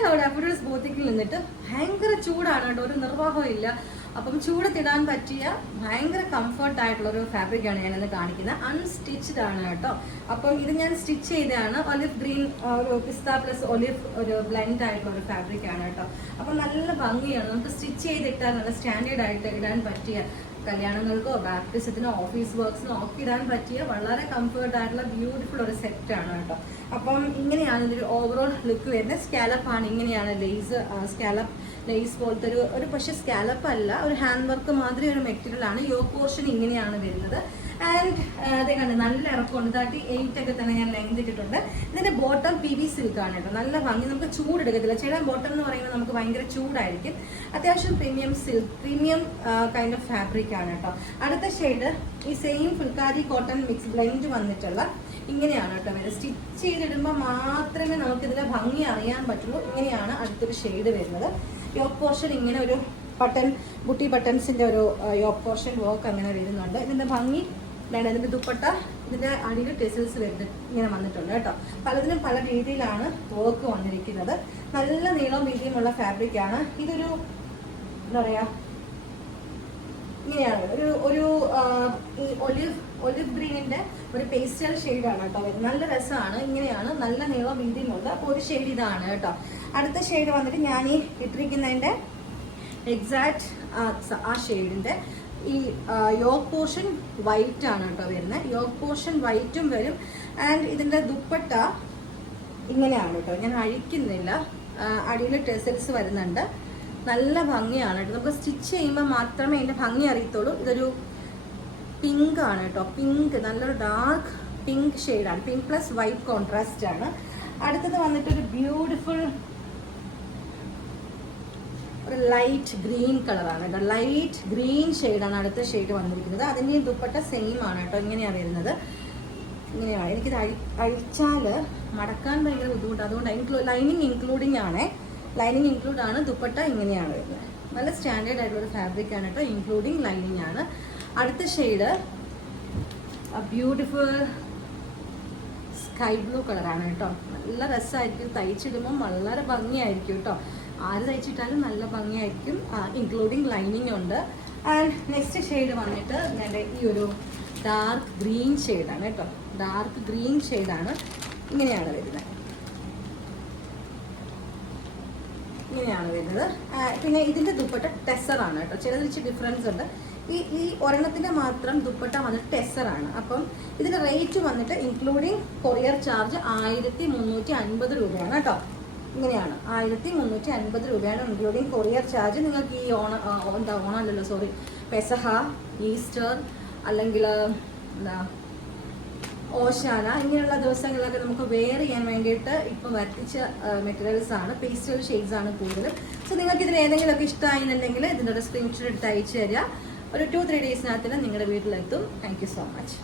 Hello daffodils ബോത്തിക്കിൽ നിന്നിട്ട് ഭയങ്കര ചൂടാണ് കേട്ടോ, ഒരു നിർവാഹവും ഇല്ല. അപ്പം ചൂടത്തിടാൻ പറ്റിയ ഭയങ്കര കംഫർട്ട് ആയിട്ടുള്ള ഒരു ഫാബ്രിക്കാണ് ഞാനിന്ന് കാണിക്കുന്നത്. അൺസ്റ്റിച്ച്ഡ് ആണ് കേട്ടോ. അപ്പം ഇത് ഞാൻ സ്റ്റിച്ച് ചെയ്തതാണ്. ഒലിവ് ഗ്രീൻ, ഒരു പിസ്ത പ്ലസ് ഒലിവ് ഒരു ബ്ലെൻഡ് ആയിട്ടുള്ള ഒരു ഫാബ്രിക്കാണ് കേട്ടോ. അപ്പം നല്ല ഭംഗിയാണ്, നമുക്ക് സ്റ്റിച്ച് ചെയ്തിട്ടാൽ നല്ല സ്റ്റാൻഡേർഡ് ആയിട്ട് ഇടാൻ പറ്റിയ, കല്യാണങ്ങൾക്കോ ബാപ്റ്റിസത്തിനോ ഓഫീസ് വർക്ക്സിനോ ഒക്കെ ഇടാൻ പറ്റിയ വളരെ കംഫർട്ട് ആയിട്ടുള്ള ബ്യൂട്ടിഫുൾ ഒരു സെറ്റാണ് കേട്ടോ. അപ്പം ഇങ്ങനെയാണ് ഇതിൻ്റെ ഓവറോൾ ലുക്ക് വരുന്നത്. സ്കാലപ്പാണ്, ഇങ്ങനെയാണ് ലേസ്, സ്കാലപ്പ് ലേസ് പോലത്തെ ഒരു പക്ഷേ സ്കാലപ്പ് അല്ല, ഒരു ഹാൻഡ് വർക്ക് മാതിരി ഒരു മെറ്റീരിയൽ ആണ്. യോക്ക് പോർഷൻ ഇങ്ങനെയാണ് വരുന്നത്. ആൻഡ് അതേ കണ്ട് നല്ല ഇറക്കമുണ്ട്, 38 ഒക്കെ തന്നെ ഞാൻ ലെങ്ത് ഇട്ടിട്ടുണ്ട്. ഇതിന്റെ ബോട്ടം PV സിൽക്കാണ് കേട്ടോ, നല്ല ഭംഗി, നമുക്ക് ചൂടെടുക്കത്തില്ല. ചില ബോട്ടം എന്ന് പറയുമ്പോൾ നമുക്ക് ഭയങ്കര ചൂടായിരിക്കും. അത്യാവശ്യം premium silk, premium kind of fabric ആണ് കേട്ടോ. അടുത്ത ഷെയ്ഡ് ഈ same phulkari cotton mix blend വന്നിട്ടുള്ള ഇങ്ങനെയാണ് കേട്ടോ വരുന്നത്. സ്റ്റിച്ച് ചെയ്തിടുമ്പോൾ മാത്രമേ നമുക്ക് ഇതിന്റെ ഭംഗി അറിയാൻ പറ്റുള്ളൂ. ഇങ്ങനെയാണ് അടുത്തൊരു ഷെയ്ഡ് വരുന്നത്. യോക്ക് പോർഷൻ ഇങ്ങനെ ഒരു ബട്ടൺ, ബുട്ടി ബട്ടൺസിന്റെ ഒരു യോക്ക് പോർഷൻ വർക്ക് അങ്ങനെ വരുന്നുണ്ട്. ഇതിന്റെ ഭംഗി ഇതിന്റെ ദുപ്പട്ട, ഇതിന്റെ അടിയിൽ ടെസിൽസ് വരുന്നത് ഇങ്ങനെ വന്നിട്ടുണ്ട് കേട്ടോ. പലതിനും പല രീതിയിലാണ് വർക്ക് വന്നിരിക്കുന്നത്. നല്ല നീളവും വീതിയുമുള്ള ഫാബ്രിക് ആണ്. ഇതൊരു എന്താ പറയാ, ഇങ്ങനെയാണ് ഒരു ഈ ഒലിവ് ഗ്രീനിന്റെ ഒരു പേസ്റ്റൽ ഷെയ്ഡാണ് കേട്ടോ വരുന്നത്. നല്ല രസമാണ്. ഇങ്ങനെയാണ്, നല്ല നീളം വീതിയുമുണ്ട്. അപ്പോൾ ഒരു ഷെയ്ഡ് ഇതാണ് കേട്ടോ. അടുത്ത ഷെയ്ഡ് വന്നിട്ട് ഞാൻ ഈ ഇട്ടിരിക്കുന്നതിന്റെ എക്സാക്ട് ആ ഷെയ്ഡിന്റെ ഈ യോക്ക് പോർഷൻ വൈറ്റ് ആണ് കേട്ടോ വരുന്നത്. യോക്ക് പോർഷൻ വൈറ്റും വരും. ആൻഡ് ഇതിന്റെ ദുപ്പട്ട ഇങ്ങനെയാണ് കേട്ടോ, ഞാൻ അഴിക്കുന്നില്ല. അടിയിൽ ടെസൽസ് വരുന്നുണ്ട്. നല്ല ഭംഗിയാണ് കേട്ടോ. നമുക്ക് സ്റ്റിച്ച് ചെയ്യുമ്പോൾ മാത്രമേ ഇതിന്റെ ഭംഗി അറിയത്തുള്ളൂ. ഇതൊരു പിങ്ക് ആണ് കേട്ടോ, പിങ്ക്, നല്ലൊരു ഡാർക്ക് പിങ്ക് ഷെയ്ഡാണ്. പിങ്ക് പ്ലസ് വൈറ്റ് കോൺട്രാസ്റ്റ് ആണ്. അടുത്തത് വന്നിട്ട് ഒരു ബ്യൂട്ടിഫുൾ ഒരു ലൈറ്റ് ഗ്രീൻ കളറാണ് കേട്ടോ. ലൈറ്റ് ഗ്രീൻ ഷെയ്ഡാണ് അടുത്ത ഷെയ്ഡ് വന്നിരിക്കുന്നത്. അതിൻ്റെ ദുപ്പട്ട സെയിം ആണ് കേട്ടോ, ഇങ്ങനെയാണ് വരുന്നത്. ഇങ്ങനെയാണ്. എനിക്കിത് അഴിച്ചാൽ മടക്കാൻ ഭയങ്കര ബുദ്ധിമുട്ടാണ്. അതുകൊണ്ട് ലൈനിങ് ഇൻക്ലൂഡിങ് ആണ്. ലൈനിങ് ഇൻക്ലൂഡ് ആണ്. ദുപ്പട്ട ഇങ്ങനെയാണ് വരുന്നത്. നല്ല സ്റ്റാൻഡേർഡ് ആയിട്ടുള്ള ഒരു ഫാബ്രിക് ആണ് കേട്ടോ, ഇൻക്ലൂഡിങ് ലൈനിങ് ആണ്. അടുത്ത ഷെയ്ഡ് ബ്യൂട്ടിഫുൾ സ്കൈ ബ്ലൂ കളറാണ് കേട്ടോ. നല്ല രസമായിരിക്കും, തയ്ച്ചിടുമ്പോൾ വളരെ ഭംഗിയായിരിക്കും കേട്ടോ. ആര് തയ്ച്ചിട്ടാലും നല്ല ഭംഗിയായിരിക്കും. ഇൻക്ലൂഡിങ് ലൈനിങ് ഉണ്ട്. ആൻഡ് നെക്സ്റ്റ് ഷെയ്ഡ് വന്നിട്ട് എൻ്റെ ഈ ഒരു ഡാർക്ക് ഗ്രീൻ ഷെയ്ഡാണ് കേട്ടോ. ഡാർക്ക് ഗ്രീൻ ഷെയ്ഡാണ്. ഇങ്ങനെയാണ് വരുന്നത്. ഇങ്ങനെയാണ് വരുന്നത്. പിന്നെ ഇതിൻ്റെ ദുപ്പട്ട ടെസറാണ് കേട്ടോ. ചിലത് വെച്ച് ഡിഫറൻസ് ഉണ്ട്. ഈ ഒരെണ്ണത്തിൻ്റെ മാത്രം ദുപ്പട്ട വന്നിട്ട് ടെസറാണ്. അപ്പം ഇതിൻ്റെ റേറ്റ് വന്നിട്ട് ഇൻക്ലൂഡിങ് കൊറിയർ ചാർജ് 1350 രൂപയാണ് കേട്ടോ. ഇങ്ങനെയാണ് 1350 രൂപയാണ് ഇൻക്ലൂഡിങ് കൊറിയർ ചാർജ്. നിങ്ങൾക്ക് ഈ ഓണമല്ലല്ലോ, സോറി, പെസഹ, ഈസ്റ്റർ അല്ലെങ്കിൽ എന്താ ഓശാന, ഇങ്ങനെയുള്ള ദിവസങ്ങളിലൊക്കെ നമുക്ക് വെയർ ചെയ്യാൻ വേണ്ടിയിട്ട് ഇപ്പം വർത്തിച്ച മെറ്റീരിയൽസ് ആണ്. പേസ്റ്റൽ ഷെയ്ഡ്സ് ആണ് കൂടുതലും. സോ നിങ്ങൾക്ക് ഇതിൽ ഏതെങ്കിലുമൊക്കെ ഇഷ്ടമായിരുന്നുണ്ടെങ്കിൽ ഇതിൻ്റെ ഒരു സ്ക്രീൻഷോട്ട് എടുത്ത് അയച്ചു തരിക. ഒരു 2-3 ഡേയ്സിനകത്ത് നിങ്ങളുടെ വീട്ടിലെത്തും. Thank you so much.